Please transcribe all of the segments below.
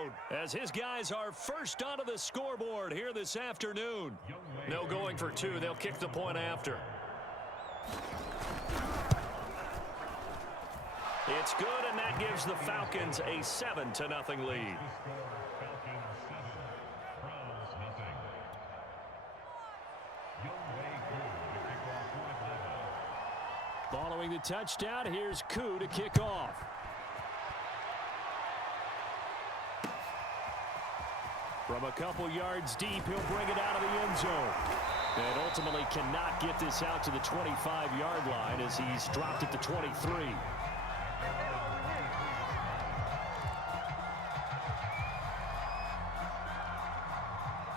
zone as his guys are first onto the scoreboard here this afternoon. No going for two. They'll kick the point after. It's good, and that gives the Falcons a 7-0 lead. Following the touchdown, here's Koo to kick off. From a couple yards deep, he'll bring it out of the end zone. And ultimately cannot get this out to the 25-yard line as he's dropped it to 23.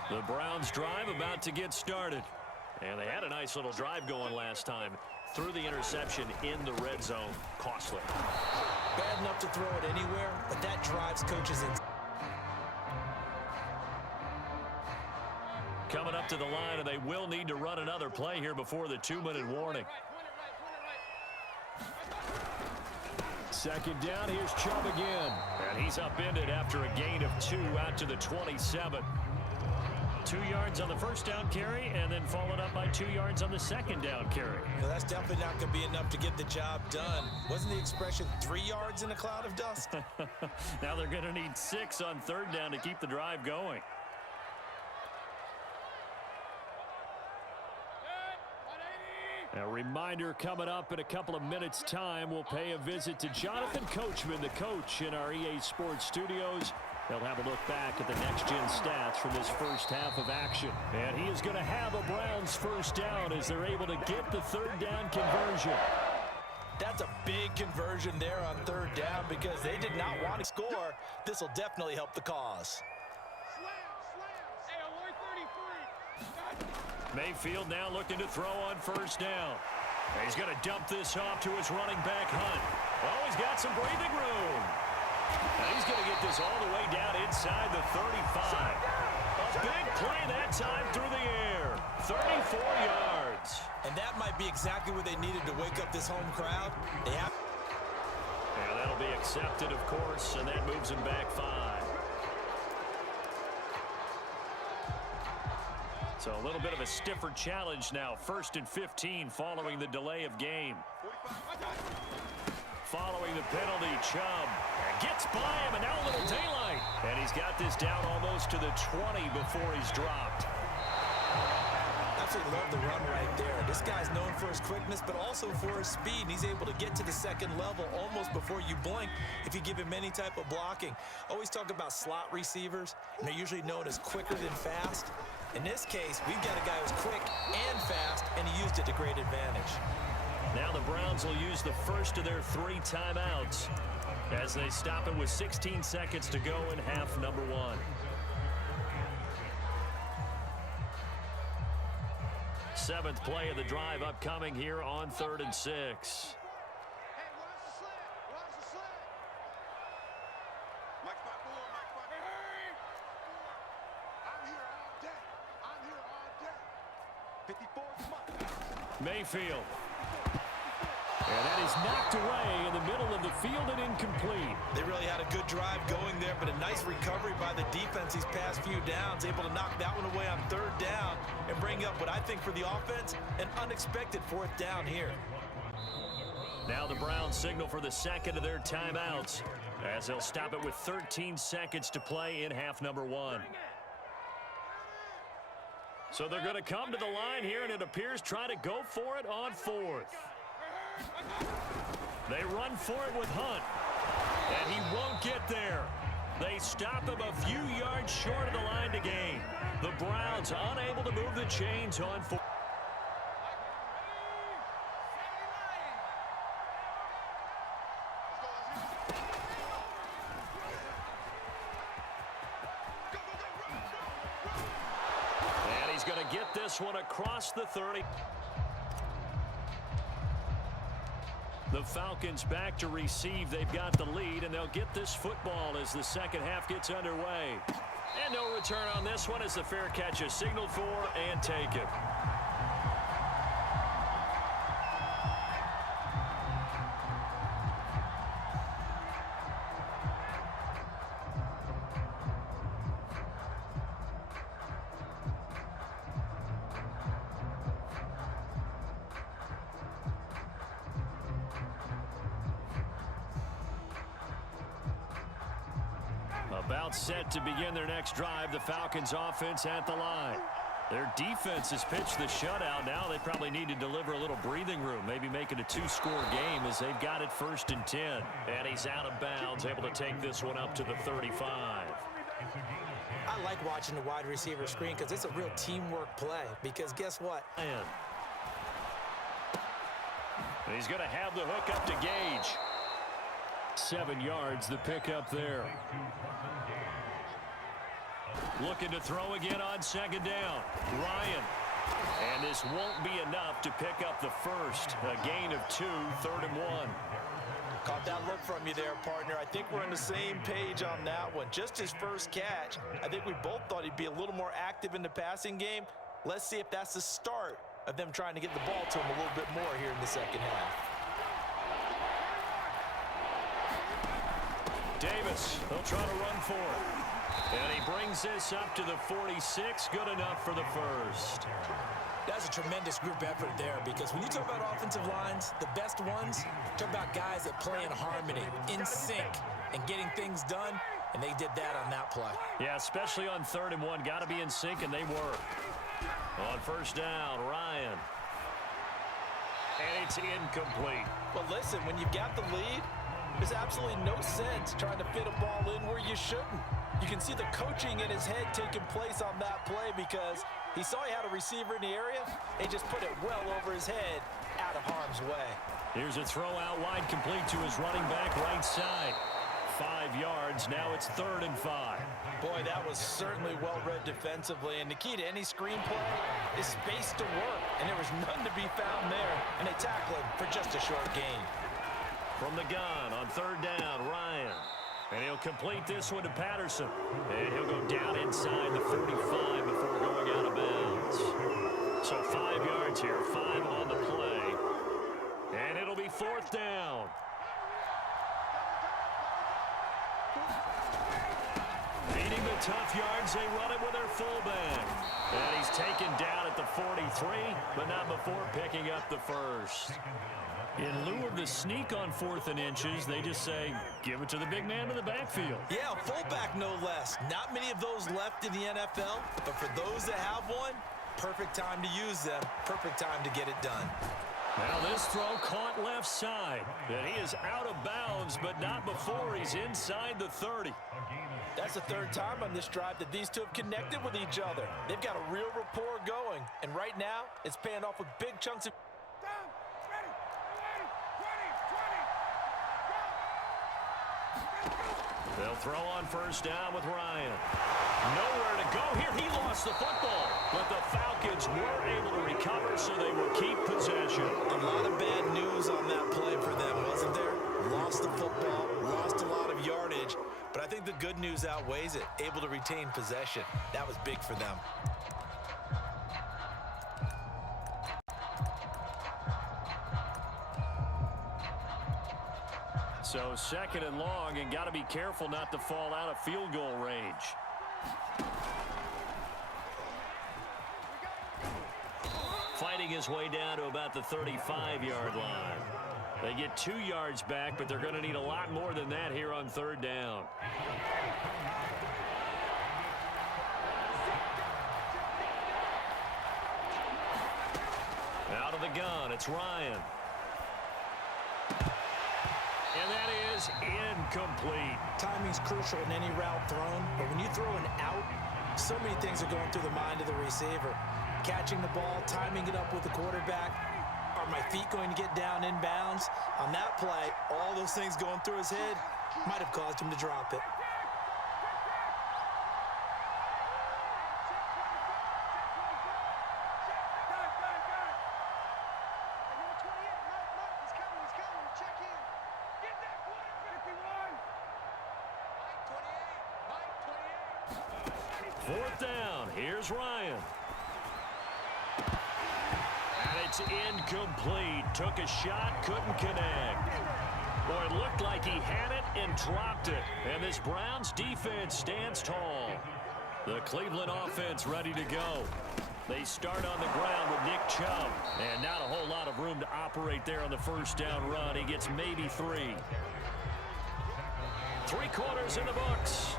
The Browns drive about to get started. And they had a nice little drive going last time. Threw the interception in the red zone. Costly. Bad enough to throw it anywhere, but that drives coaches in. Coming up to the line, and they will need to run another play here before the 2-minute warning. Second down, here's Chubb again. And he's upended after a gain of 2 out to the 27. 2 yards on the first down carry, and then followed up by 2 yards on the second down carry. Well, that's definitely not going to be enough to get the job done. Wasn't the expression 3 yards in a cloud of dust? Now they're going to need 6 on third down to keep the drive going. A reminder coming up in a couple of minutes' time. We'll pay a visit to Jonathan Coachman, the coach in our EA Sports studios. They'll have a look back at the next-gen stats from this first half of action. And he is going to have a Browns first down as they're able to get the third down conversion. That's a big conversion there on third down because they did not want to score. This will definitely help the cause. Mayfield now looking to throw on first down. And he's going to dump this off to his running back, Hunt. Oh, he's got some breathing room. And he's going to get this all the way down inside the 35. A big play that time through the air. 34 yards. And that might be exactly what they needed to wake up this home crowd. They have. And that'll be accepted, of course, and that moves him back 5. So a little bit of a stiffer challenge now. 1st and 15 following the delay of game. Following the penalty, Chubb gets by him, and now a little daylight. And he's got this down almost to the 20 before he's dropped. Absolutely love the run right there. This guy's known for his quickness, but also for his speed. And he's able to get to the second level almost before you blink if you give him any type of blocking. Always talk about slot receivers, and they're usually known as quicker than fast. In this case, we've got a guy who's quick and fast, and he used it to great advantage. Now the Browns will use the first of their 3 timeouts as they stop it with 16 seconds to go in half number 1. Seventh play of the drive upcoming here on 3rd and 6. Mayfield. And that is knocked away in the middle of the field and incomplete. They really had a good drive going there, but a nice recovery by the defense these past few downs, able to knock that one away on third down and bring up what I think for the offense, an unexpected 4th down here. Now the Browns signal for the second of their timeouts as they'll stop it with 13 seconds to play in half number 1. So they're going to come to the line here, and it appears trying to go for it on 4th. They run for it with Hunt, and he won't get there. They stop him a few yards short of the line to gain. The Browns unable to move the chains on 4th. And he's going to get this one across the 30. The Falcons back to receive. They've got the lead, and they'll get this football as the second half gets underway. And no return on this one as the fair catch is signaled for and taken. About set to begin their next drive. The Falcons offense at the line. Their defense has pitched the shutout. Now they probably need to deliver a little breathing room. Maybe make it a 2-score game as they've got it 1st and 10. And he's out of bounds, able to take this one up to the 35. I like watching the wide receiver screen because it's a real teamwork play. Because guess what? And he's going to have the hook up to Gage. 7 yards, the pickup there. Looking to throw again on 2nd down. Ryan. And this won't be enough to pick up the first. A gain of 2, 3rd and 1. Caught that look from you there, partner. I think we're on the same page on that one. Just his first catch. I think we both thought he'd be a little more active in the passing game. Let's see if that's the start of them trying to get the ball to him a little bit more here in the second half. Davis, they'll try to run for it. And he brings this up to the 46. Good enough for the first. That's a tremendous group effort there because when you talk about offensive lines, the best ones, talk about guys that play in harmony, in sync, and getting things done, and they did that on that play. Yeah, especially on 3rd and 1. Got to be in sync, and they were. On 1st down, Ryan. And it's incomplete. Well, listen, when you've got the lead, there's absolutely no sense trying to fit a ball in where you shouldn't. You can see the coaching in his head taking place on that play because he saw he had a receiver in the area and just put it well over his head out of harm's way. Here's a throw out wide, complete to his running back right side. 5 yards. Now it's 3rd and 5. Boy, that was certainly well read defensively. And the key to any screenplay is space to work. And there was none to be found there. And they tackle him for just a short gain. From the gun on 3rd down, Ryan. And he'll complete this one to Patterson. And he'll go down inside the 45 before going out of bounds. So 5 yards here, 5 on the play. And it'll be 4th down. Needing the tough yards, they run it with their fullback. And he's taken down at the 43, but not before picking up the first. In lieu of the sneak on 4th and inches, they just say, give it to the big man in the backfield. Yeah, fullback no less. Not many of those left in the NFL, but for those that have one, perfect time to use them. Perfect time to get it done. Now this throw caught left side. And he is out of bounds, but not before he's inside the 30. That's the 3rd time on this drive that these two have connected with each other. They've got a real rapport going, and right now, it's paying off with big chunks of... They'll throw on 1st down with Ryan. Nowhere to go here. He lost the football. But the Falcons were able to recover, so they will keep possession. A lot of bad news on that play for them, wasn't there? Lost the football, lost a lot of yardage. But I think the good news outweighs it. Able to retain possession. That was big for them. So 2nd and long, and got to be careful not to fall out of field goal range. Fighting his way down to about the 35-yard line. They get 2 yards back, but they're going to need a lot more than that here on 3rd down. Out of the gun, it's Ryan. And that is incomplete. Timing's crucial in any route thrown, but when you throw an out, so many things are going through the mind of the receiver. Catching the ball, timing it up with the quarterback. Are my feet going to get down in bounds? On that play, all those things going through his head might have caused him to drop it. Fourth down. Here's Ryan. And it's incomplete. Took a shot, couldn't connect. Boy, it looked like he had it and dropped it. And this Browns defense stands tall. The Cleveland offense ready to go. They start on the ground with Nick Chubb. And not a whole lot of room to operate there on the first down run. He gets maybe 3. 3 quarters in the books.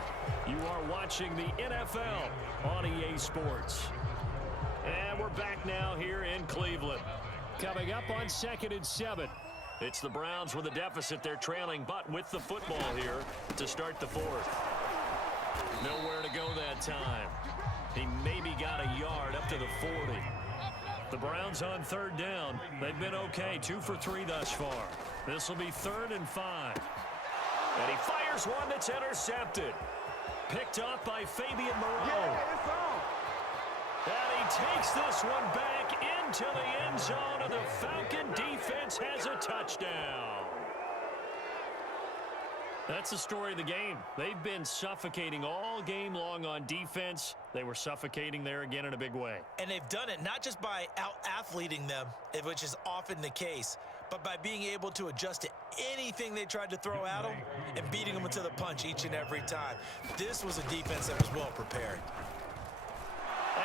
You are watching the NFL on EA Sports. And we're back now here in Cleveland. Coming up on 2nd and 7. It's the Browns with a deficit. They're trailing, but with the football here to start the 4th. Nowhere to go that time. He maybe got a yard up to the 40. The Browns on 3rd down. They've been okay, 2 for 3 thus far. This will be 3rd and 5. And he fires one that's intercepted. Picked off by Fabian Moreau. And he takes this one back into the end zone, and the Falcon defense has a touchdown. That's the story of the game. They've been suffocating all game long on defense. They were suffocating there again in a big way. And they've done it not just by out-athleting them, which is often the case, but by being able to adjust to anything they tried to throw at them and beating them to the punch each and every time. This was a defense that was well prepared.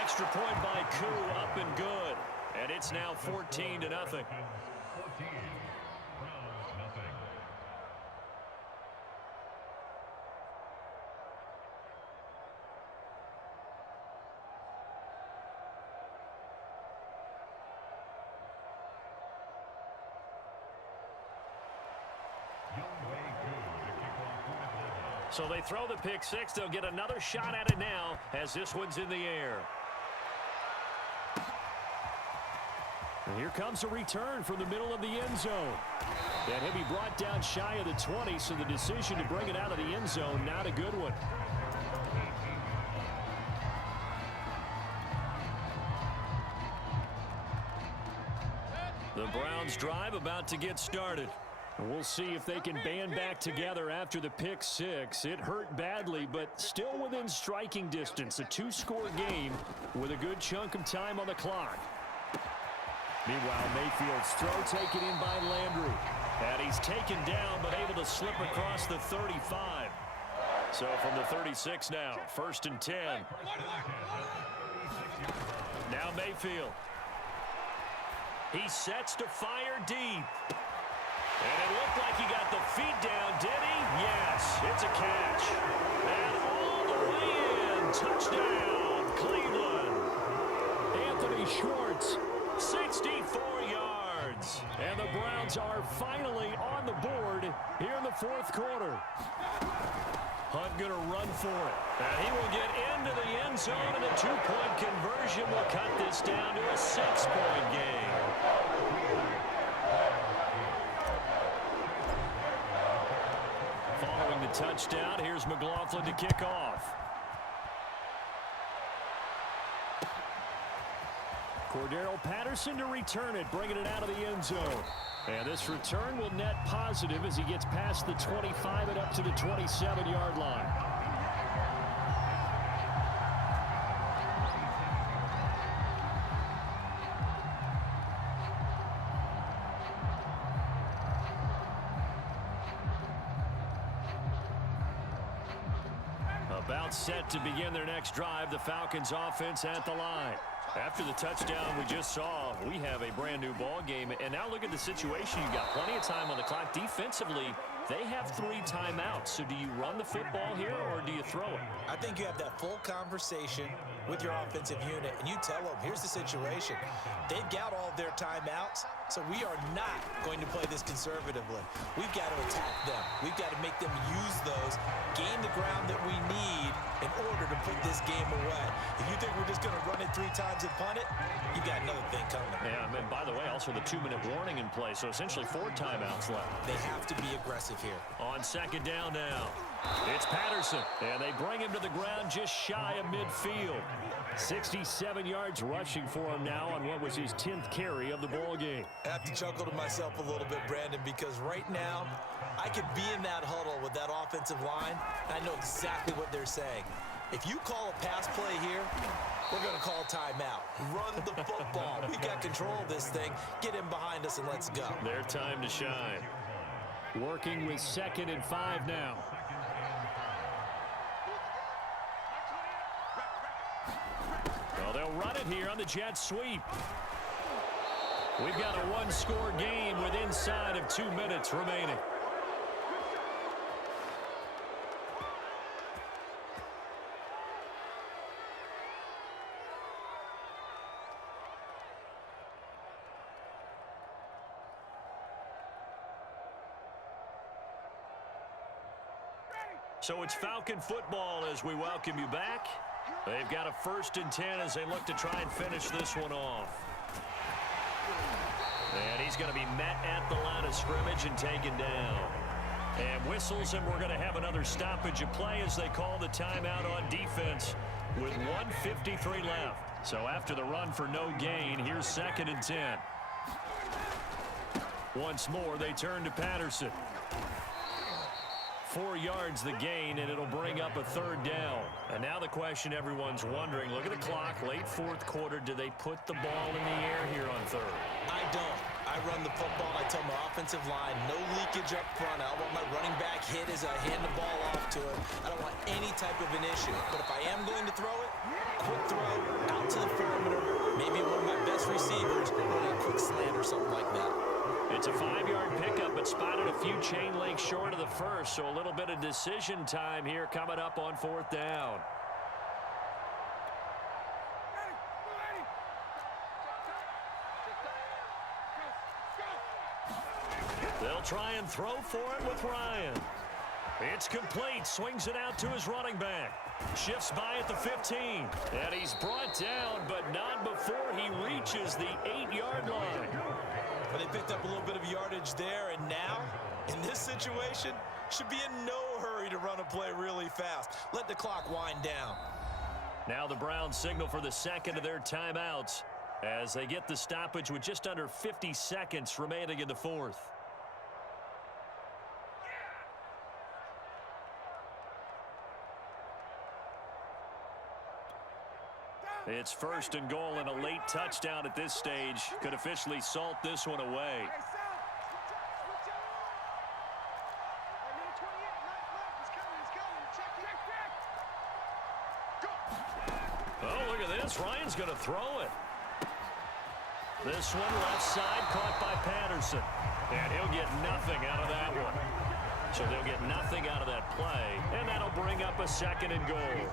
Extra point by Koo, up and good. And it's now 14-0. So they throw the pick six. They'll get another shot at it now as this one's in the air. And here comes a return from the middle of the end zone. And he'll be brought down shy of the 20, so the decision to bring it out of the end zone, not a good one. The Browns drive about to get started. We'll see if they can band back together after the pick six. It hurt badly, but still within striking distance. A 2-score game with a good chunk of time on the clock. Meanwhile, Mayfield's throw taken in by Landry. And he's taken down, but able to slip across the 35. So from the 36 now, 1st and 10. Now Mayfield. He sets to fire deep. And it looked like he got the feet down, did he? Yes, it's a catch. And all the way in. Touchdown, Cleveland. Anthony Schwartz, 64 yards. And the Browns are finally on the board here in the 4th quarter. Hunt going to run for it. And he will get into the end zone, and the 2-point conversion will cut this down to a 6-point game. Following the touchdown, here's McLaughlin to kick off. Cordero Patterson to return it, bringing it out of the end zone. And this return will net positive as he gets past the 25 and up to the 27-yard line. About set to begin their next drive, the Falcons offense at the line. After the touchdown we just saw, we have a brand new ball game. And now look at the situation. You got plenty of time on the clock. Defensively, they have 3 timeouts. So do you run the football here or do you throw it? I think you have that full conversation with your offensive unit, and you tell them, here's the situation. They've got all of their timeouts, so we are not going to play this conservatively. We've got to attack them. We've got to make them use those, gain the ground that we need in order to put this game away. If you think we're just going to run it 3 times and punt it, you've got another thing coming. Yeah, and by the way, also the 2-minute warning in play, so essentially 4 timeouts left. They have to be aggressive here. On 2nd down now, it's Patterson, and they bring him to the ground just shy of midfield. 67 yards rushing for him now on what was his 10th carry of the ball game. I have to chuckle to myself a little bit, Brandon, because right now I could be in that huddle with that offensive line, and I know exactly what they're saying. If you call a pass play here, we're going to call timeout. Run the football. We got control of this thing. Get him behind us and let's go. Their time to shine. Working with 2nd and 5 now. Well, they'll run it here on the jet sweep. We've got a 1-score game with inside of 2 minutes remaining. So it's Falcon football as we welcome you back. They've got a 1st and 10 as they look to try and finish this one off. And he's going to be met at the line of scrimmage and taken down. And whistles, and we're going to have another stoppage of play as they call the timeout on defense with 1:53 left. So after the run for no gain, here's 2nd and 10. Once more, they turn to Patterson. 4 yards the gain, and it'll bring up a 3rd down. And now the question everyone's wondering, look at the clock, late 4th quarter, do they put the ball in the air here on 3rd? I don't. I run the football. I tell my offensive line, no leakage up front. I don't want my running back hit as I hand the ball off to him. I don't want any type of an issue. But if I am going to throw it, quick throw, out to the perimeter, maybe one of my best receivers, running a quick slant or something like that. It's a 5-yard pickup, but spotted a few chain links short of the first, so a little bit of decision time here coming up on 4th down. They'll try and throw for it with Ryan. It's complete. Swings it out to his running back. Shifts by at the 15. And he's brought down, but not before he reaches the 8-yard line. But they picked up a little bit of yardage there, and now, in this situation, should be in no hurry to run a play really fast. Let the clock wind down. Now the Browns signal for the 2nd of their timeouts as they get the stoppage with just under 50 seconds remaining in the 4th. It's 1st and goal, and a late touchdown at this stage could officially salt this one away. Oh, look at this. Ryan's going to throw it. This one left side caught by Patterson. And he'll get nothing out of that one. So they'll get nothing out of that play, and that'll bring up a 2nd and goal.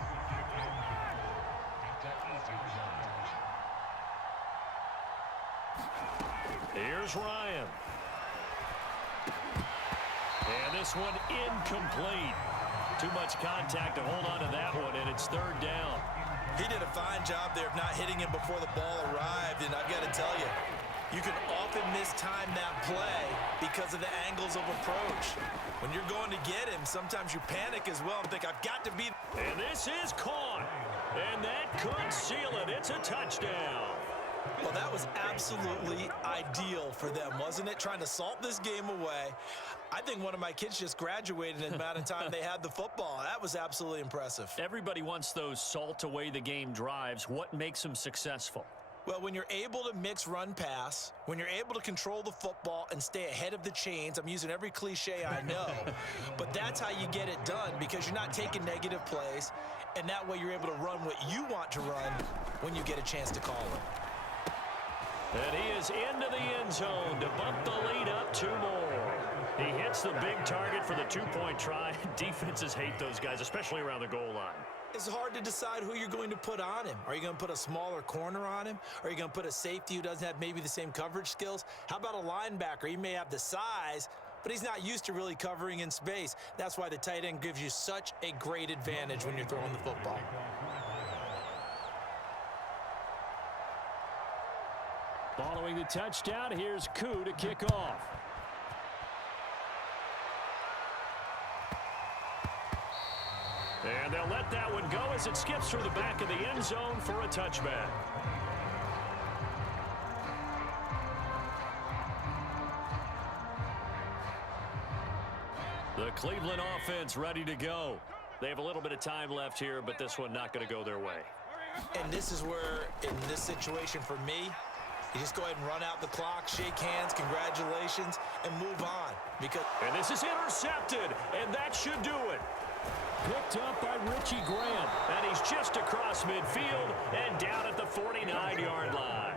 Here's Ryan. And this one incomplete. Too much contact to hold on to that one, and it's 3rd down. He did a fine job there of not hitting him before the ball arrived, and I've got to tell you, you can often mistime that play because of the angles of approach. When you're going to get him, sometimes you panic as well and think, I've got to be. And this is caught, and that could seal it. It's a touchdown. Well, that was absolutely ideal for them, wasn't it? Trying to salt this game away. I think one of my kids just graduated in the amount of time they had the football. That was absolutely impressive. Everybody wants those salt away the game drives. What makes them successful? Well, when you're able to mix run-pass, when you're able to control the football and stay ahead of the chains, I'm using every cliche I know, but that's how you get it done because you're not taking negative plays, and that way you're able to run what you want to run when you get a chance to call it. And he is into the end zone to bump the lead up 2 more. He hits the big target for the 2-point try. Defenses hate those guys, especially around the goal line. It's hard to decide who you're going to put on him. Are you going to put a smaller corner on him? Are you going to put a safety who doesn't have maybe the same coverage skills? How about a linebacker? He may have the size, but he's not used to really covering in space. That's why the tight end gives you such a great advantage when you're throwing the football. Following the touchdown, here's Koo to kick off. And they'll let that one go as it skips through the back of the end zone for a touchback. The Cleveland offense ready to go. They have a little bit of time left here, but this one not going to go their way. And this is where, in this situation for me, you just go ahead and run out the clock, shake hands, congratulations, and move on. And this is intercepted, and that should do it. Picked up by Richie Grant, and he's just across midfield and down at the 49-yard line.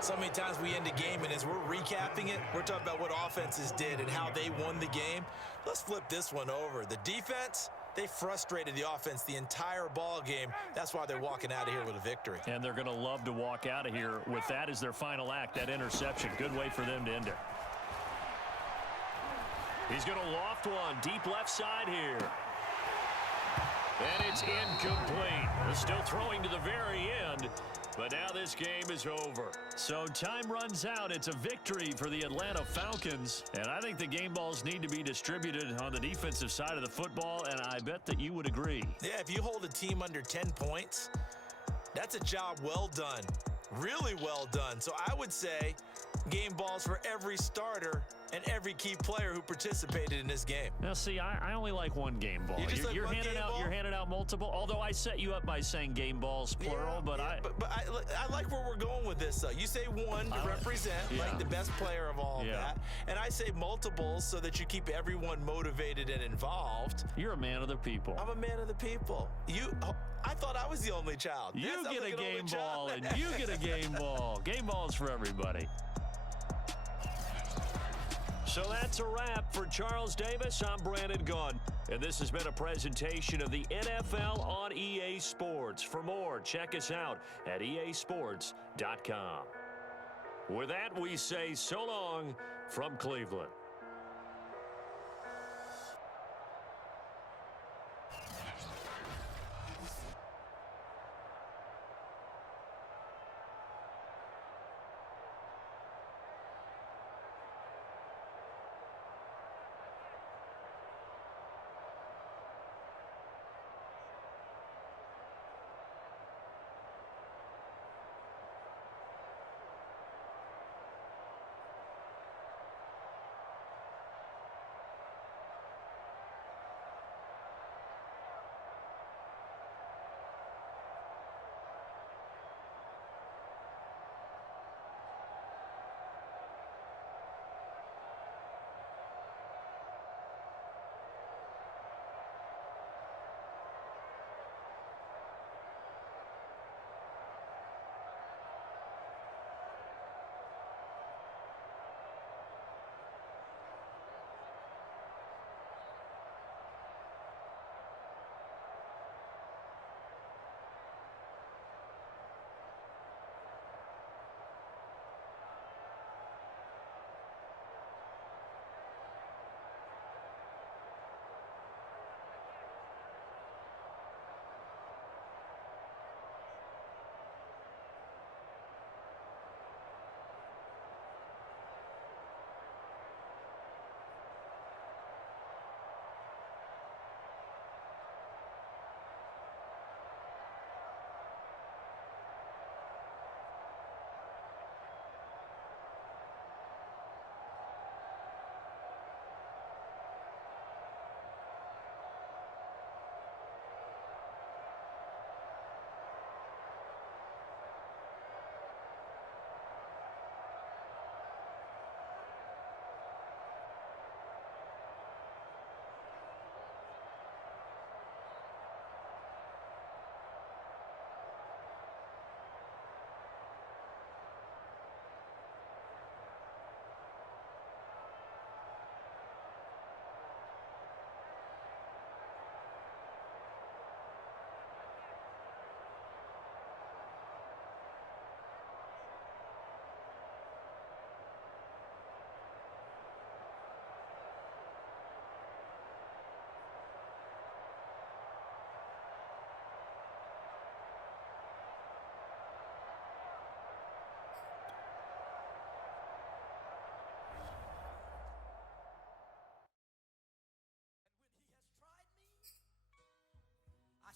So many times we end a game, and as we're recapping it, we're talking about what offenses did and how they won the game. Let's flip this one over. The defense, they frustrated the offense the entire ball game. That's why they're walking out of here with a victory. And they're going to love to walk out of here with that as their final act, that interception. Good way for them to end it. He's going to loft one deep left side here. And it's incomplete. They're still throwing to the very end, but now this game is over. So time runs out. It's a victory for the Atlanta Falcons, and I think the game balls need to be distributed on the defensive side of the football, and I bet that you would agree. Yeah, if you hold a team under 10 points, that's a job well done. Really well done. So I would say game balls for every starter and every key player who participated in this game. Now, see, I only like one game ball. You're handing out multiple. Although I set you up by saying game balls plural, but I like where we're going with this. Though you say one to represent like the best player of all that, and I say multiples so that you keep everyone motivated and involved. You're a man of the people. I'm a man of the people. I thought I was the only child. You get a game ball, and you get a game ball. Game balls for everybody. So that's a wrap for Charles Davis. I'm Brandon Gunn, and this has been a presentation of the NFL on EA Sports. For more, check us out at easports.com. With that, we say so long from Cleveland.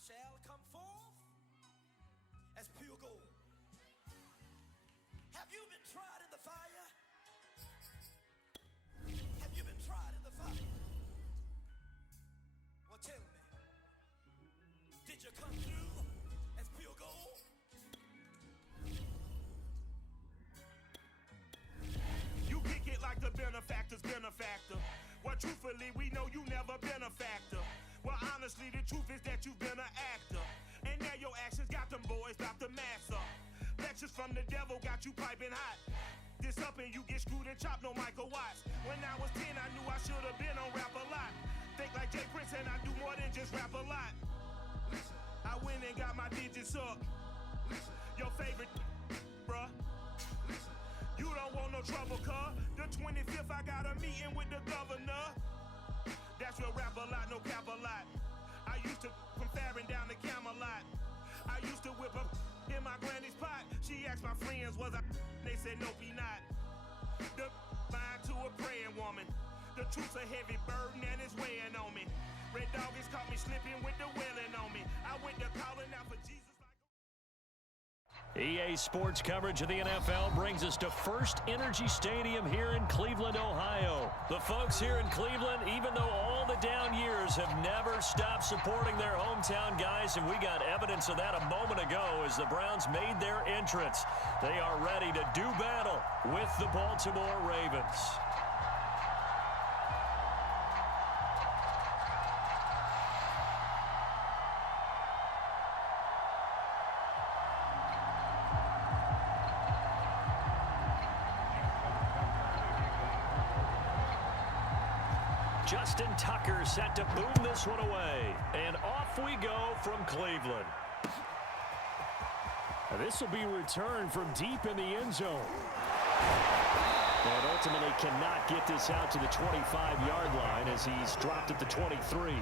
Shall come forth as pure gold. Have you been tried in the fire? Have you been tried in the fire? Well, tell me, did you come through as pure gold? You kick it like the benefactor's benefactor. Well, truthfully, we know you never been a factor. Well, honestly, the truth is that you've been an actor. And now your actions got them boys about to mass up. Lectures from the devil got you piping hot. This up and you get screwed and chopped, no Michael Watts. When I was 10, I knew I should have been on rap a lot. Think like Jay Prince and I do more than just rap a lot. I went and got my digits up. Your favorite, bruh. You don't want no trouble, cuz. The 25th, I got a meeting with the governor. That's real rap a lot, no cap a lot. I I used to from Farron down to Camelot. I used to whip up in my granny's pot. She asked my friends, was I? They said, nope, he not. The line to a praying woman. The truth's a heavy burden and it's weighing on me. Red Doggies caught me slipping with the wailing on me. I went to calling out for Jesus. EA Sports coverage of the NFL brings us to First Energy Stadium here in Cleveland, Ohio. The folks here in Cleveland, even though all the down years, have never stopped supporting their hometown guys, and we got evidence of that a moment ago as the Browns made their entrance. They are ready to do battle with the Baltimore Ravens. Justin Tucker set to boom this one away. And off we go from Cleveland. This will be returned from deep in the end zone. And ultimately cannot get this out to the 25-yard line as he's dropped at the 23.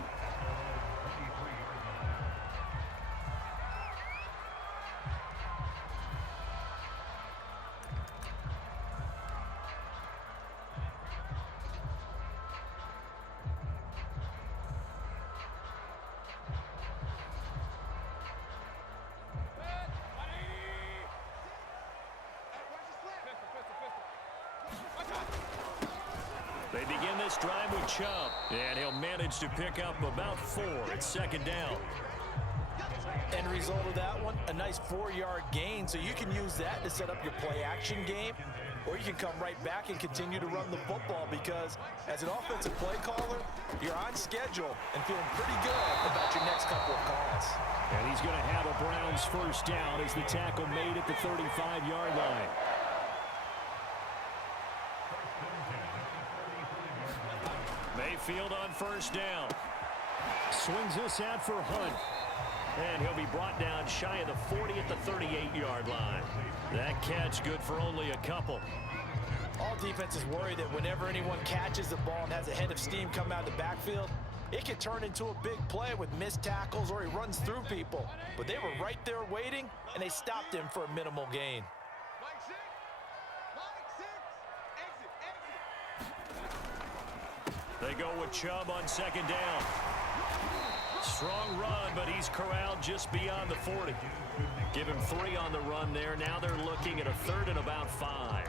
They begin this drive with Chubb, and he'll manage to pick up about 4 at second down. End result of that one, a nice 4-yard gain, so you can use that to set up your play-action game, or you can come right back and continue to run the football because as an offensive play caller, you're on schedule and feeling pretty good about your next couple of calls. And he's going to have a Browns first down as the tackle made at the 35-yard line. Mayfield on first down. Swings this out for Hunt. And he'll be brought down shy of the 40 at the 38-yard line. That catch good for only a couple. All defenses worry that whenever anyone catches the ball and has a head of steam come out of the backfield, it can turn into a big play with missed tackles or he runs through people. But they were right there waiting, and they stopped him for a minimal gain. They go with Chubb on second down. Strong run, but he's corralled just beyond the 40. Give him 3 on the run there. Now they're looking at a 3rd and about 5.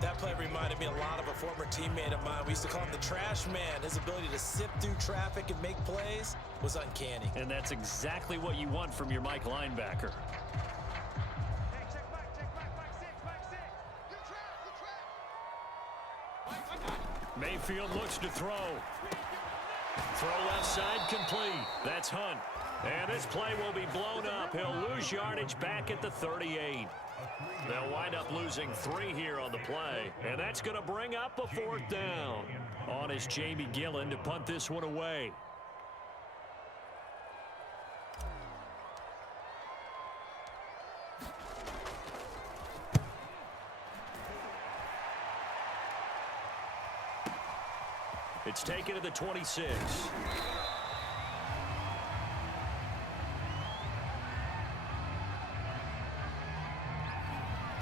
That play reminded me a lot of a former teammate of mine. We used to call him the trash man. His ability to sift through traffic and make plays was uncanny. And that's exactly what you want from your Mike linebacker. Mayfield looks to throw. Throw left side complete. That's Hunt. And this play will be blown up. He'll lose yardage back at the 38. They'll wind up losing 3 here on the play. And that's going to bring up a 4th down. On is Jamie Gillen to punt this one away. It's taken to the 26.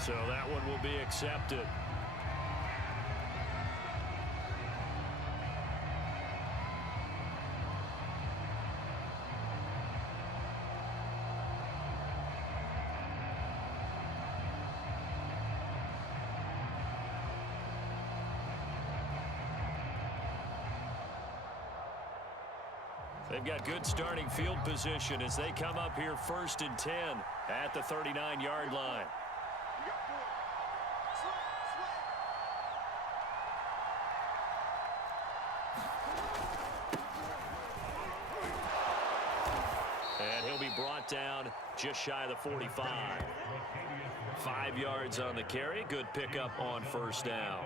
So that one will be accepted. They've got good starting field position as they come up here 1st and 10 at the 39-yard line. And he'll be brought down just shy of the 45. 5 yards on the carry. Good pickup on first down.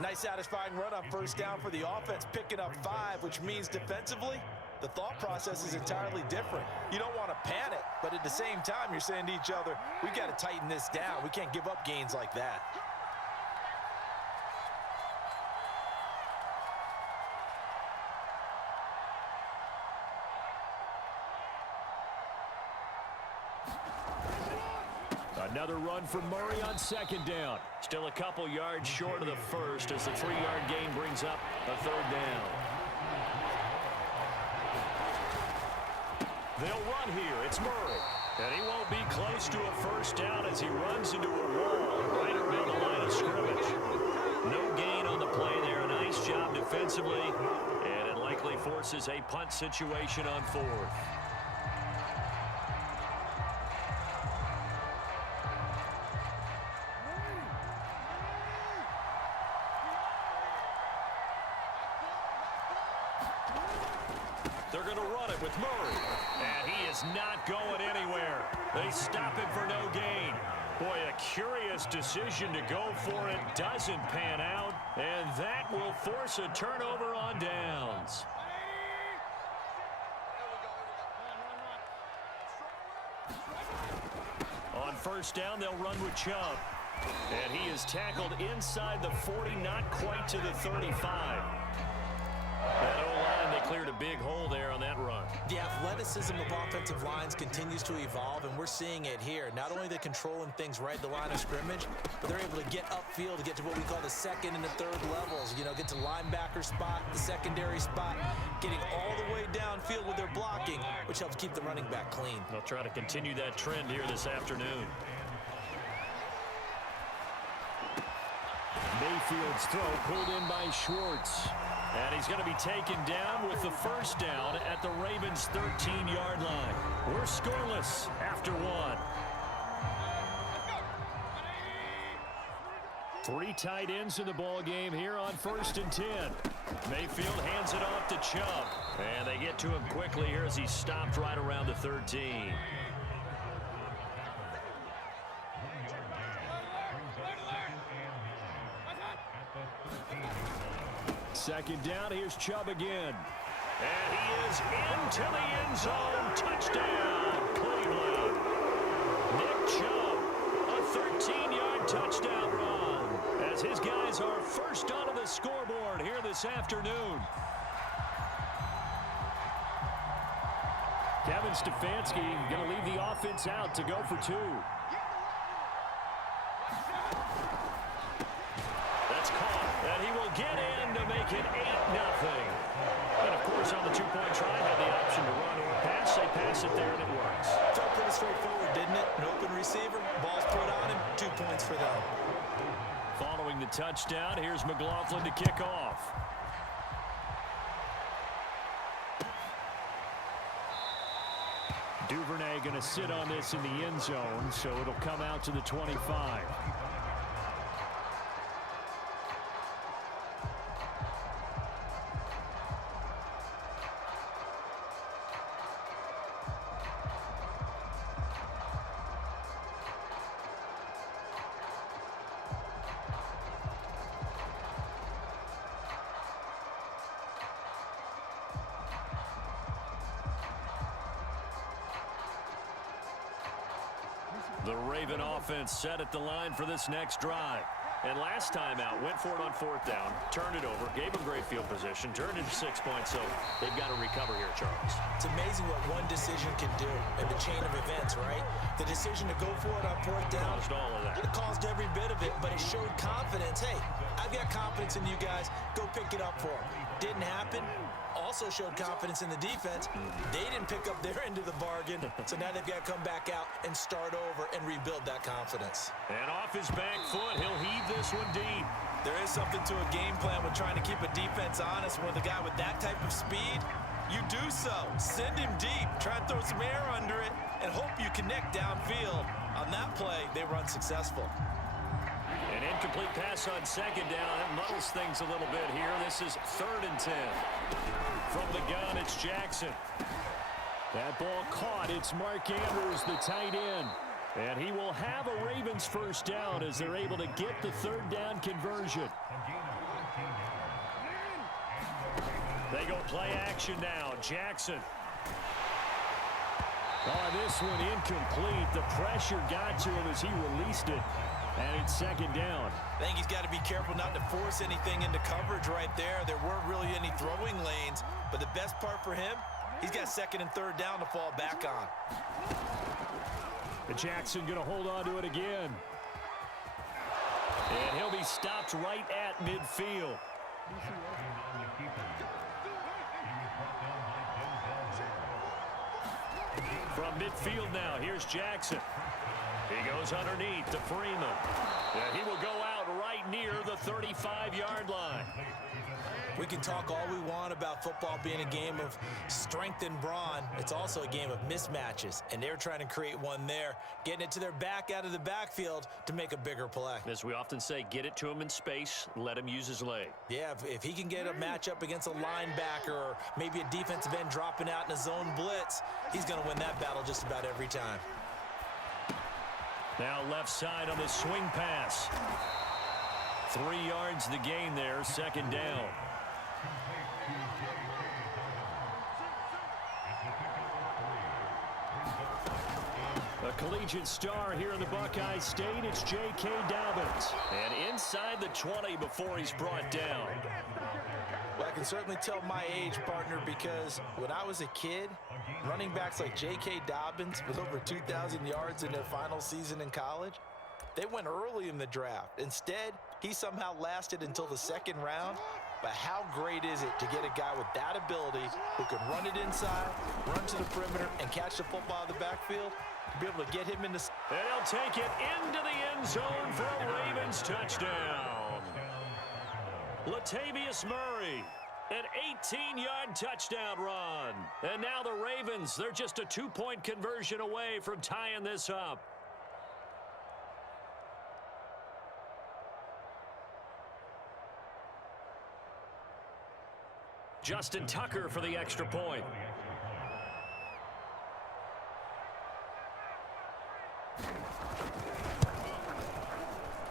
Nice satisfying run on first down for the offense, picking up 5, which means defensively, the thought process is entirely different. You don't want to panic, but at the same time, you're saying to each other, we've got to tighten this down. We can't give up gains like that. Another run for Murray on second down. Still a couple yards short of the first as the 3-yard gain brings up a third down. They'll run here. It's Murray. And he won't be close to a first down as he runs into a wall right around the line of scrimmage. No gain on the play there. Nice job defensively. And it likely forces a punt situation on fourth. They're going to run it with Murray. And he is not going anywhere. They stop him for no gain. Boy, a curious decision to go for it. Doesn't pan out. And that will force a turnover on downs. On first down, they'll run with Chubb. And he is tackled inside the 40, not quite to the 35. That O-line, they cleared a big hole there on that run. The athleticism of offensive lines continues to evolve, and we're seeing it here. Not only are they controlling things right at the line of scrimmage, but they're able to get upfield to get to what we call the second and the third levels. You know, get to the linebacker spot, the secondary spot, getting all the way downfield with their blocking, which helps keep the running back clean. They'll try to continue that trend here this afternoon. Mayfield's throw pulled in by Schwartz. And he's going to be taken down with the first down at the Ravens' 13-yard line. We're scoreless after one. 3 tight ends in the ball game here on 1st and 10. Mayfield hands it off to Chubb. And they get to him quickly here as he's stopped right around the 13. Second down, here's Chubb again. And he is into the end zone. Touchdown, Cleveland. Nick Chubb, a 13-yard touchdown run as his guys are first onto the scoreboard here this afternoon. Kevin Stefanski going to leave the offense out to go for 2. That's caught, and he will get in to make it 8-0. And, of course, on the 2-point try, had the option to run or pass. They pass it there, and it works. Felt pretty straightforward, didn't it? An open receiver, ball's put on him, 2 points for them. Following the touchdown, here's McLaughlin to kick off. Duvernay going to sit on this in the end zone, so it'll come out to the 25. The Raven offense set at the line for this next drive. And last time out, went for it on 4th down, turned it over, gave them great field position, turned into 6 points, so they've got to recover here, Charles. It's amazing what one decision can do in the chain of events, right? The decision to go for it on 4th down. Caused all of that. It caused every bit of it, but it showed confidence. Hey, I've got confidence in you guys. Go pick it up for them. Didn't happen. Also showed confidence in the defense. They didn't pick up their end of the bargain, so now they've got to come back out and start over and rebuild that confidence. And off his back foot, he'll heave this one deep. There is something to a game plan with trying to keep a defense honest. When the guy with that type of speed, you do so. Send him deep. Try and throw some air under it and hope you connect downfield. On that play, they were unsuccessful. An incomplete pass on second down. That muddles things a little bit here. This is 3rd and 10. From the gun, it's Jackson. That ball caught. It's Mark Andrews, the tight end. And he will have a Ravens first down as they're able to get the 3rd down conversion. They go play action now. Jackson. Oh, this one incomplete. The pressure got to him as he released it. And it's 2nd down. I think he's got to be careful not to force anything into coverage right there. There weren't really any throwing lanes. But the best part for him, he's got 2nd and 3rd down to fall back on. Jackson going to hold on to it again. And he'll be stopped right at midfield. From midfield now, here's Jackson. He goes underneath to Freeman. And he will go out right near the 35-yard line. We can talk all we want about football being a game of strength and brawn. It's also a game of mismatches, and they're trying to create one there, getting it to their back out of the backfield to make a bigger play. As we often say, get it to him in space, let him use his leg. Yeah, if he can get a matchup against a linebacker or maybe a defensive end dropping out in a zone blitz, he's going to win that battle just about every time. Now left side on the swing pass. 3 yards the gain there, second down. A collegiate star here in the Buckeye State, it's J.K. Dobbins. And inside the 20 before he's brought down. Well, I can certainly tell my age, partner, because when I was a kid, running backs like J.K. Dobbins with over 2,000 yards in their final season in college, they went early in the draft. Instead, he somehow lasted until the second round. But how great is it to get a guy with that ability who can run it inside, run to the perimeter, and catch the football out of the backfield? To be able to get him in the... And he'll take it into the end zone for a Ravens touchdown. Latavius Murray, an 18-yard touchdown run. And now the Ravens, they're just a 2-point conversion away from tying this up. Justin Tucker for the extra point.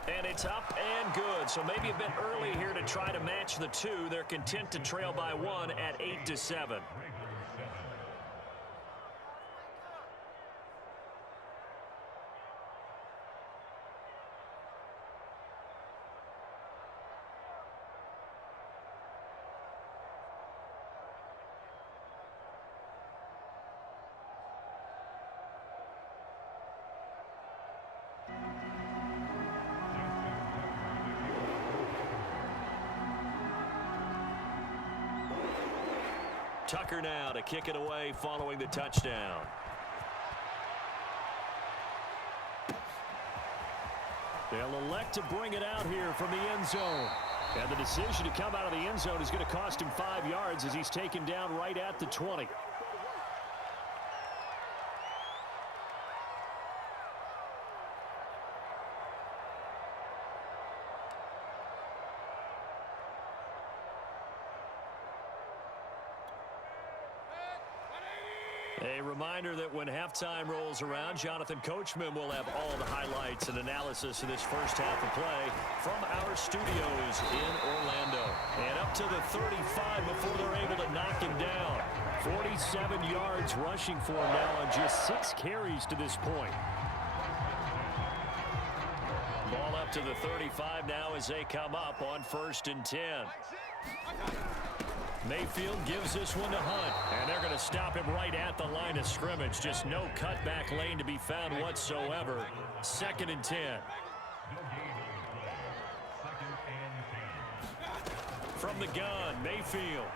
And it's up and good. So maybe a bit early here to try to match the two. They're content to trail by 1 at 8-7. Tucker now to kick it away following the touchdown. They'll elect to bring it out here from the end zone. And the decision to come out of the end zone is going to cost him 5 yards as he's taken down right at the 20. A reminder that when halftime rolls around, Jonathan Coachman will have all the highlights and analysis of this first half of play from our studios in Orlando. And up to the 35 before they're able to knock him down. 47 yards rushing for him now on just 6 carries to this point. Ball up to the 35 now as they come up on 1st and 10. Mayfield gives this one to Hunt, and they're going to stop him right at the line of scrimmage. Just no cutback lane to be found whatsoever. 2nd and 10. From the gun, Mayfield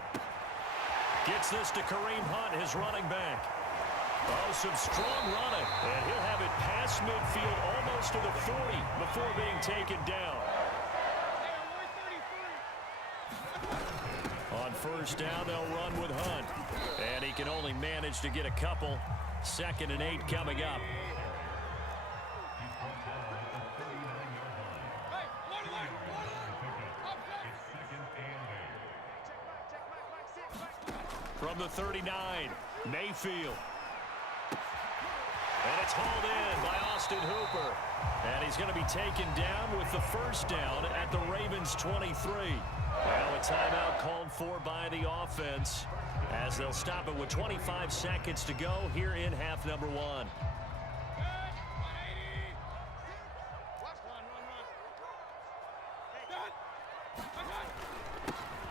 gets this to Kareem Hunt, his running back. Oh, some strong running, and he'll have it past midfield almost to the 40 before being taken down. On 1st down, they'll run with Hunt. And he can only manage to get a couple. 2nd and 8 coming up. From the 39, Mayfield. And it's hauled in by Austin Hooper. And he's going to be taken down with the 1st down at the Ravens 23. Well, a timeout called for by the offense as they'll stop it with 25 seconds to go here in half number 1.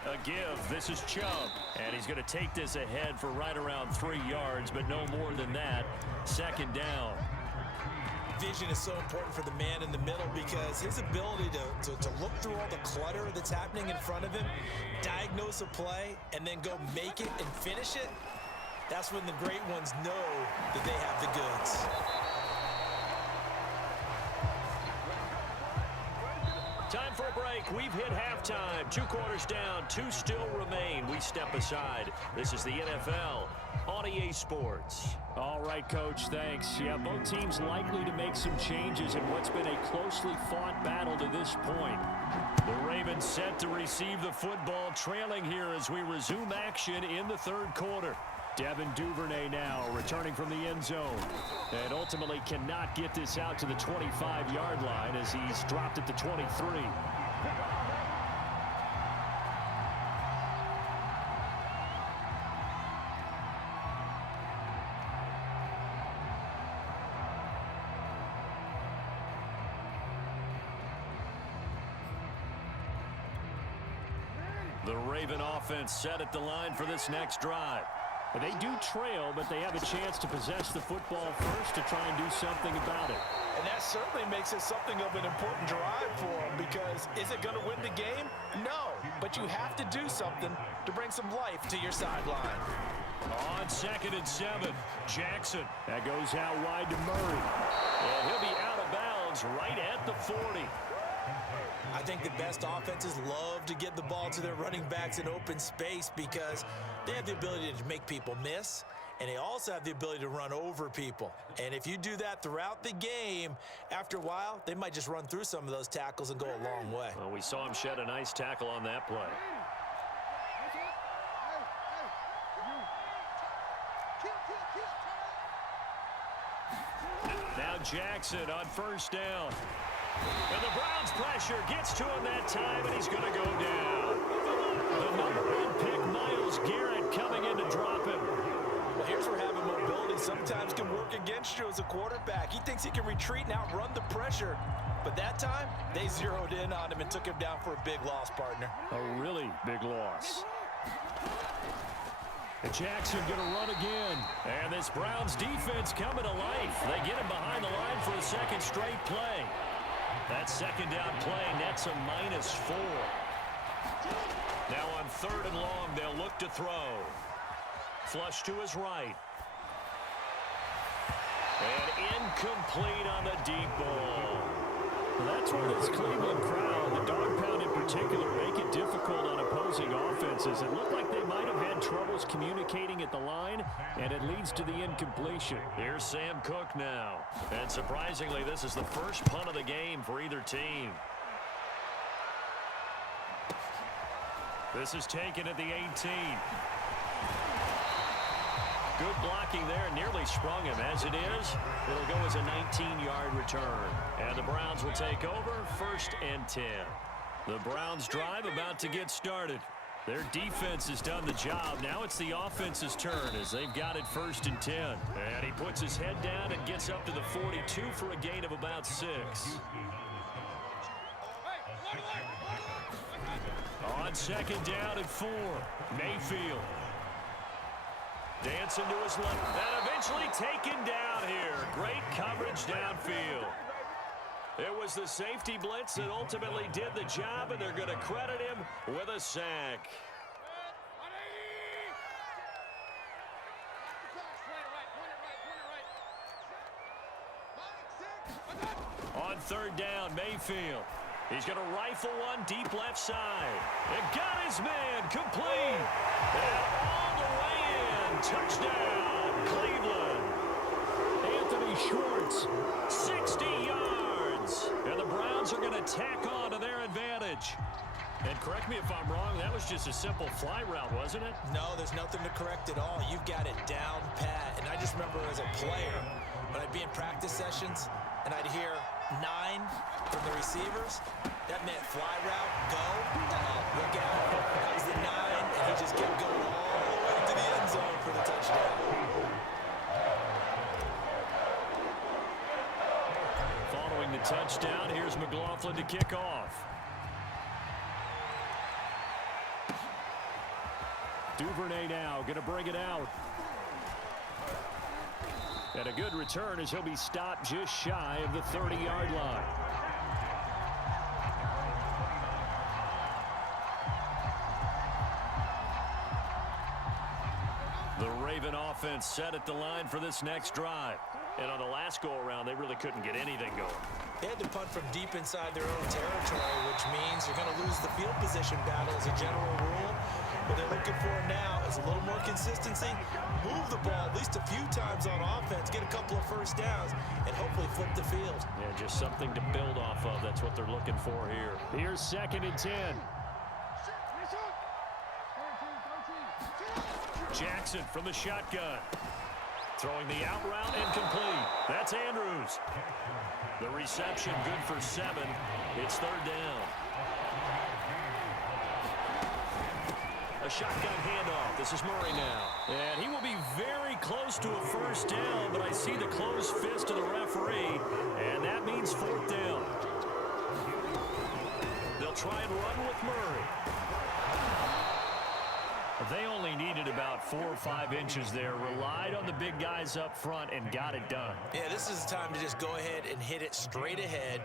A give. This is Chubb. And he's going to take this ahead for right around 3 yards, but no more than that. 2nd down. vision is so important for the man in the middle because his ability to look through all the clutter that's happening in front of him, diagnose a play, and then go make it and finish it, that's when the great ones know that they have the goods. Time for a break. We've hit halftime. 2 quarters down. 2 still remain. We step aside. This is the NFL on EA Sports. All right, Coach, thanks. Yeah, both teams likely to make some changes in what's been a closely fought battle to this point. The Ravens set to receive the football, trailing here as we resume action in the 3rd quarter. Devin Duvernay now returning from the end zone and ultimately cannot get this out to the 25-yard line as he's dropped at the 23. The Raven offense set at the line for this next drive. They do trail, but they have a chance to possess the football first to try and do something about it. And that certainly makes it something of an important drive for them because is it going to win the game? No, but you have to do something to bring some life to your sideline. On 2nd and 7, Jackson. That goes out wide to Murray. And he'll be out of bounds right at the 40. I think the best offenses love to get the ball to their running backs in open space because they have the ability to make people miss, and they also have the ability to run over people. And if you do that throughout the game, after a while, they might just run through some of those tackles and go a long way. Well, we saw him shed a nice tackle on that play. Now Jackson on 1st down. And the Browns pressure gets to him that time, and he's going to go down. The #1 pick, Myles Garrett, coming in to drop him. Well, here's where having mobility sometimes can work against you as a quarterback. He thinks he can retreat and outrun the pressure. But that time, they zeroed in on him and took him down for a big loss, partner. A really big loss. And Jackson going to run again. And this Browns defense coming to life. They get him behind the line for a 2nd straight play. That 2nd down play nets a -4. Now on 3rd and long, they'll look to throw. Flush to his right. And incomplete on the deep ball. Well, that's where this Cleveland crowd, the dog pound in particular, make it difficult on opposing offenses. It looked like they might have had troubles communicating at the line, and it leads to the incompletion. Here's Sam Cook now. And surprisingly, this is the first punt of the game for either team. This is taken at the 18. Good blocking there, nearly sprung him. As it is, it'll go as a 19-yard return. And the Browns will take over, 1st and 10. The Browns drive about to get started. Their defense has done the job. Now it's the offense's turn as they've got it 1st and 10. And he puts his head down and gets up to the 42 for a gain of about 6. On 2nd down and 4, Mayfield. Dancing to his left. And eventually taken down here. Great coverage downfield. It was the safety blitz that ultimately did the job, and they're going to credit him with a sack. On 3rd down, Mayfield. He's going to rifle one deep left side. And got his man complete. And all the way in. Touchdown, Cleveland. Anthony Schwartz, 60 yards. And the Browns are going to tack on to their advantage. And correct me if I'm wrong, that was just a simple fly route, wasn't it? No, there's nothing to correct at all. You've got it down pat. And I just remember as a player, when I'd be in practice sessions, and I'd hear 9 from the receivers, that meant fly route, go, look out. That was the 9, and he just kept going all the way to the end zone for the touchdown. Following the touchdown, here's McLaughlin to kick off. Duvernay now going to bring it out. And a good return as he'll be stopped just shy of the 30-yard line. The Raven offense set at the line for this next drive. And on the last go-around, they really couldn't get anything going. They had to punt from deep inside their own territory, which means you're going to lose the field position battle as a general rule. What they're looking for now is a little more consistency, move the ball at least a few times on offense, get a couple of first downs, and hopefully flip the field. Yeah, just something to build off of. That's what they're looking for here. Here's 2nd and 10. Jackson from the shotgun. Throwing the out route and complete. That's Andrews. The reception good for 7. It's 3rd down. A shotgun handoff. This is Murray now. And he will be very close to a first down, but I see the closed fist of the referee, and that means 4th down. They'll try and run with Murray. They only needed about 4 or 5 inches there, relied on the big guys up front, and got it done. Yeah, this is the time to just go ahead and hit it straight ahead.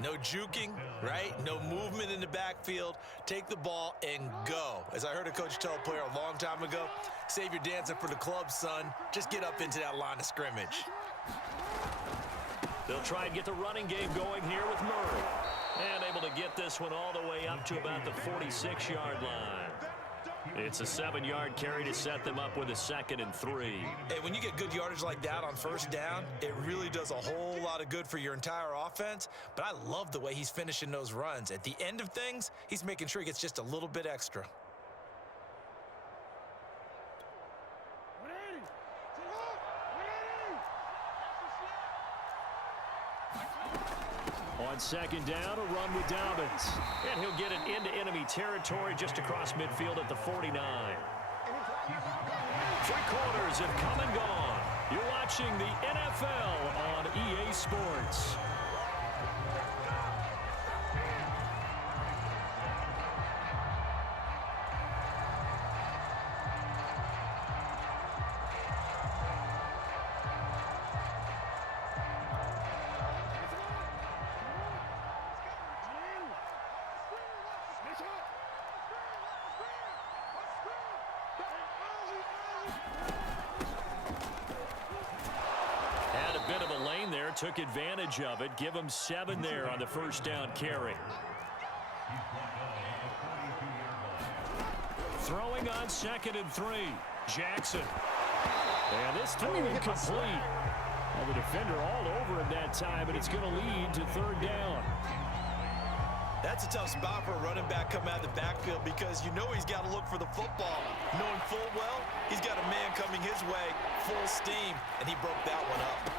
No juking, right? No movement in the backfield. Take the ball and go. As I heard a coach tell a player a long time ago, save your dancing for the club, son. Just get up into that line of scrimmage. They'll try and get the running game going here with Murray. And able to get this one all the way up to about the 46-yard line. It's a 7-yard carry to set them up with a 2nd and 3. Hey, when you get good yardage like that on first down, it really does a whole lot of good for your entire offense. But I love the way he's finishing those runs. At the end of things, he's making sure he gets just a little bit extra. On 2nd down, a run with Dobbins. And he'll get it into enemy territory just across midfield at the 49. 3 quarters have come and gone. You're watching the NFL on EA Sports. Took advantage of it. Give him 7 there on the first down carry. Throwing on 2nd and 3. Jackson. And this throw incomplete. Well, the defender all over him that time, and it's going to lead to 3rd down. That's a tough spot for a running back coming out of the backfield because you know he's got to look for the football. Knowing full well, he's got a man coming his way, full steam, and he broke that one up.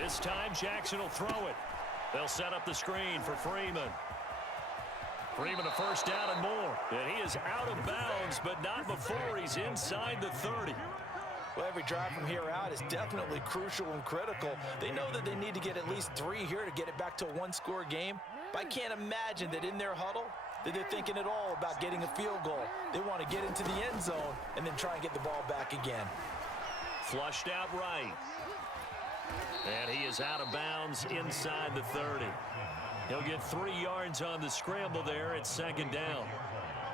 This time, Jackson will throw it. They'll set up the screen for Freeman. Freeman a first down and more. And he is out of bounds, but not before he's inside the 30. Well, every drive from here out is definitely crucial and critical. They know that they need to get at least 3 here to get it back to a 1-score game. But I can't imagine that in their huddle that they're thinking at all about getting a field goal. They want to get into the end zone and then try and get the ball back again. Flushed out right. And he is out of bounds inside the 30. He'll get 3 yards on the scramble there at 2nd down.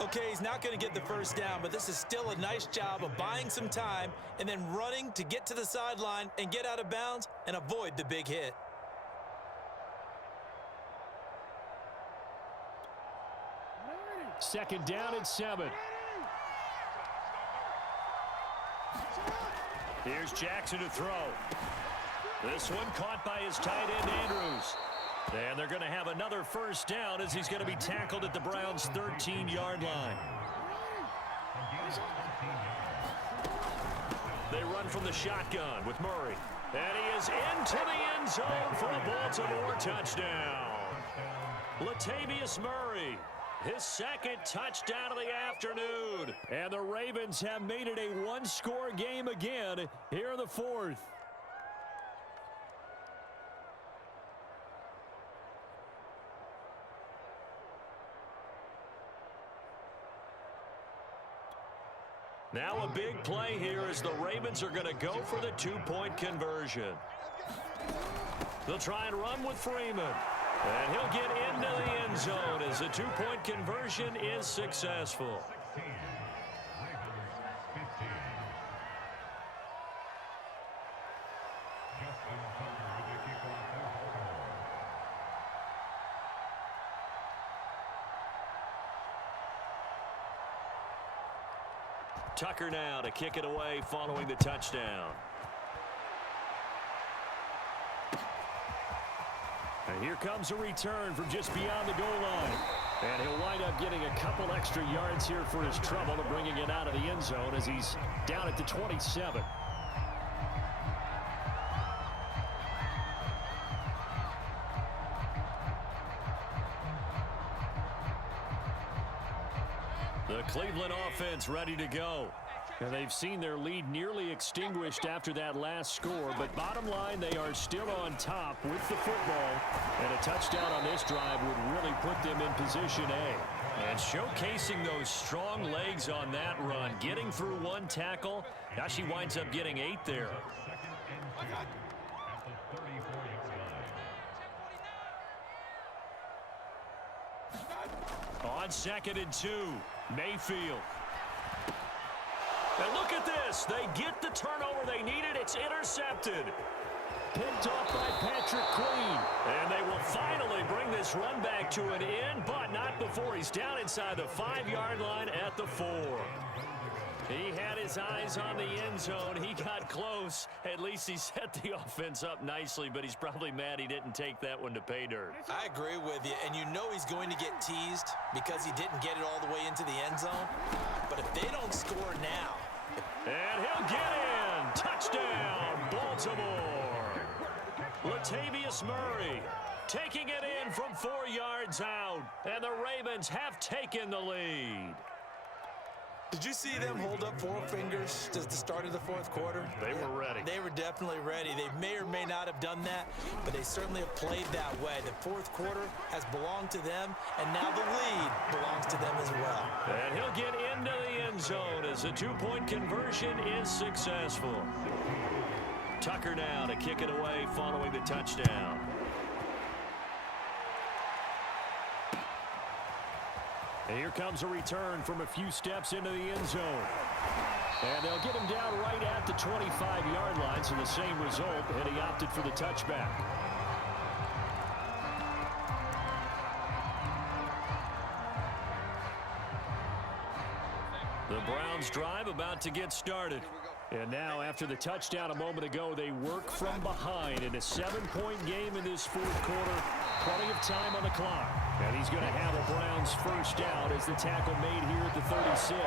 Okay, he's not going to get the first down, but this is still a nice job of buying some time and then running to get to the sideline and get out of bounds and avoid the big hit. Second down and 7. Here's Jackson to throw. This one caught by his tight end, Andrews. And they're going to have another first down as he's going to be tackled at the Browns' 13-yard line. They run from the shotgun with Murray. And he is into the end zone for a Baltimore touchdown. Latavius Murray, his 2nd touchdown of the afternoon. And the Ravens have made it a 1-score game again here in the 4th. Now a big play here as the Ravens are going to go for the two-point conversion. They'll try and run with Freeman. And he'll get into the end zone as the two-point conversion is successful. Tucker now to kick it away following the touchdown. And here comes a return from just beyond the goal line. And he'll wind up getting a couple extra yards here for his trouble and bringing it out of the end zone as he's down at the 27. The Cleveland offense ready to go. And they've seen their lead nearly extinguished after that last score, but bottom line, they are still on top with the football, and a touchdown on this drive would really put them in position A. And showcasing those strong legs on that run, getting through one tackle. Now she winds up getting 8 there. On 2nd and 2, Mayfield. And look at this. They get the turnover they needed. It's intercepted. Picked off by Patrick Queen. And they will finally bring this run back to an end, but not before he's down inside the 5-yard line at the 4. He had his eyes on the end zone. He got close. At least he set the offense up nicely, but he's probably mad he didn't take that one to pay dirt. I agree with you, and you know he's going to get teased because he didn't get it all the way into the end zone. But if they don't score now... And he'll get in. Touchdown, Baltimore. Latavius Murray taking it in from 4 yards out. And the Ravens have taken the lead. Did you see them hold up 4 fingers at the start of the 4th quarter? They were ready. They were definitely ready. They may or may not have done that, but they certainly have played that way. The 4th quarter has belonged to them, and now the lead belongs to them as well. And he'll get into the end zone as the two-point conversion is successful. Tucker now to kick it away following the touchdown. And here comes a return from a few steps into the end zone. And they'll get him down right at the 25-yard line, so the same result, and he opted for the touchback. The Browns drive about to get started. And now, after the touchdown a moment ago, they work from behind in a 7-point game in this 4th quarter. Plenty of time on the clock. And he's going to have a Browns first down as the tackle made here at the 36.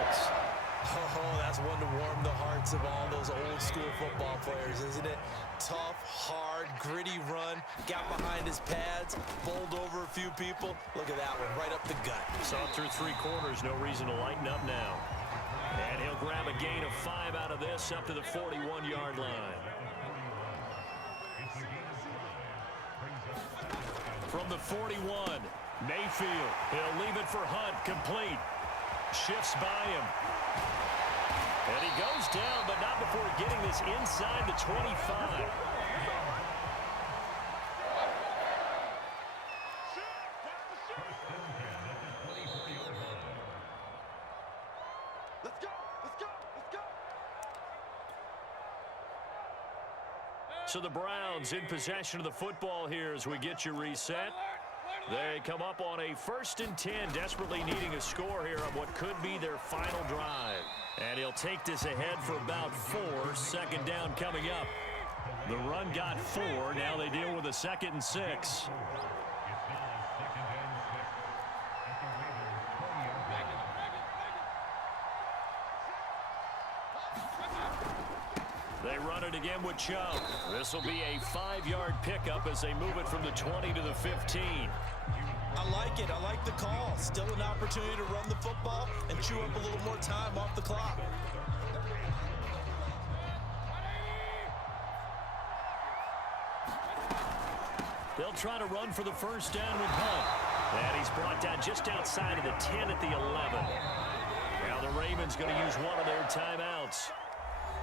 Oh, that's one to warm the hearts of all those old-school football players, isn't it? Tough, hard, gritty run. Got behind his pads, bowled over a few people. Look at that one, right up the gut. Saw through 3 quarters, no reason to lighten up now. And he'll grab a gain of 5 out of this up to the 41-yard line. From the 41, Mayfield. He'll leave it for Hunt, complete. Shifts by him. And he goes down, but not before getting this inside the 25. So the Browns in possession of the football here as we get you reset. They come up on a 1st and 10, desperately needing a score here on what could be their final drive. And he'll take this ahead for about 4. 2nd down coming up. The run got 4. Now they deal with a 2nd and 6. They run it again with Chubb. This will be a 5-yard pickup as they move it from the 20 to the 15. I like it. I like the call. Still an opportunity to run the football and chew up a little more time off the clock. They'll try to run for the first down with Hunt. And he's brought down just outside of the 10 at the 11. Now the Ravens going to use one of their timeouts.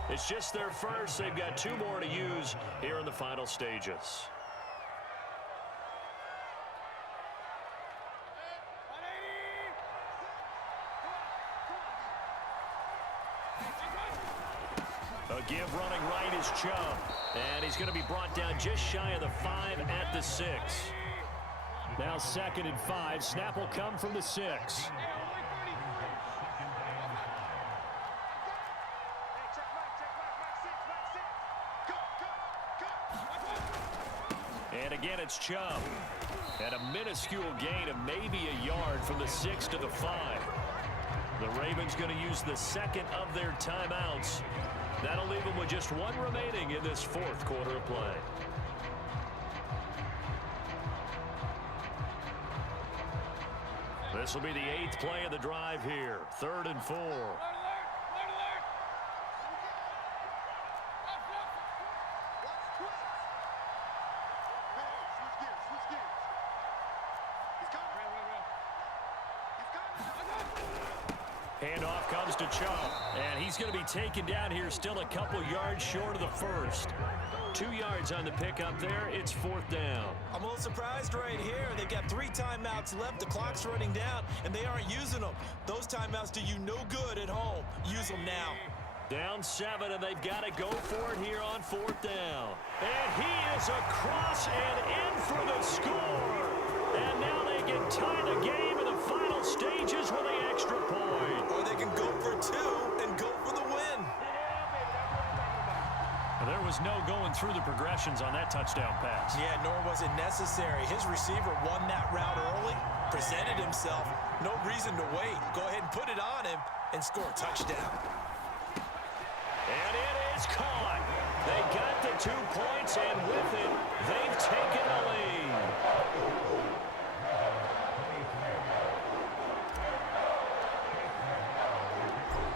It's just their first. They've got 2 more to use here in the final stages. A give running right is Chubb. And he's going to be brought down just shy of the 5 at the 6. Now 2nd and 5. Snap will come from the 6. And again, it's Chubb. And a minuscule gain of maybe a yard from the 6 to the 5. The Ravens going to use the 2nd of their timeouts. That'll leave them with just 1 remaining in this 4th quarter of play. This will be the 8th play of the drive here. 3rd and 4. Handoff comes to Chubb, and he's going to be taken down here still a couple yards short of the 1st. 2 yards on the pickup there. It's 4th down. I'm a little surprised right here. They've got 3 timeouts left. The clock's running down, and they aren't using them. Those timeouts do you no good at home. Use them now. Down 7, and they've got to go for it here on 4th down. And he is across and in for the score. And now they can tie the game in the final stages with the extra point. Or they can go for 2 and go for the win. There was no going through the progressions on that touchdown pass. Yeah, nor was it necessary. His receiver won that route early, presented himself. No reason to wait. Go ahead and put it on him and score a touchdown. And it is caught. They got the 2 points, and with it, they've taken the lead.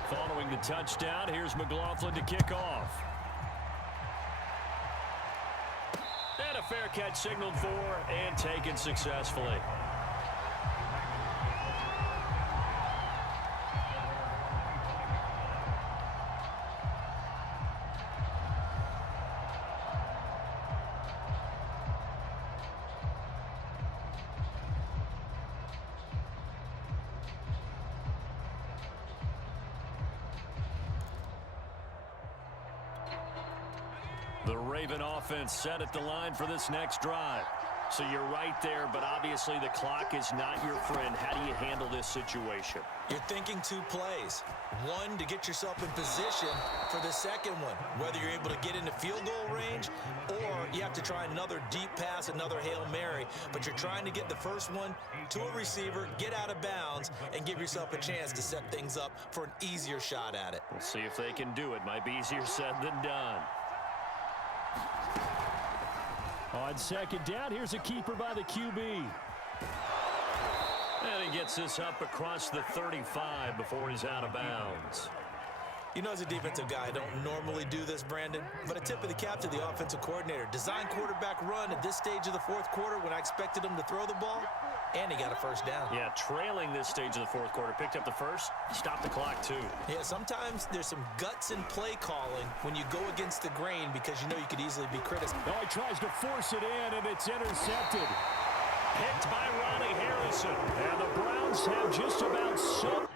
Following the touchdown, here's McLaughlin to kick off. And a fair catch signaled for and taken successfully. The Raven offense set at the line for this next drive. So you're right there, but obviously the clock is not your friend. How do you handle this situation? You're thinking 2 plays. 1 to get yourself in position for the 2nd one, whether you're able to get into field goal range or you have to try another deep pass, another Hail Mary. But you're trying to get the first one to a receiver, get out of bounds, and give yourself a chance to set things up for an easier shot at it. We'll see if they can do it. Might be easier said than done. On 2nd down, here's a keeper by the QB. And he gets this up across the 35 before he's out of bounds. You know, as a defensive guy, I don't normally do this, Brandon, but a tip of the cap to the offensive coordinator. Design quarterback run at this stage of the 4th quarter when I expected him to throw the ball, and he got a 1st down. Yeah, trailing this stage of the 4th quarter. Picked up the 1st, stopped the clock, too. Yeah, sometimes there's some guts in play calling when you go against the grain because you know you could easily be criticized. Oh, he tries to force it in, and it's intercepted. Picked by Ronnie Harrison. And the Browns have just about so...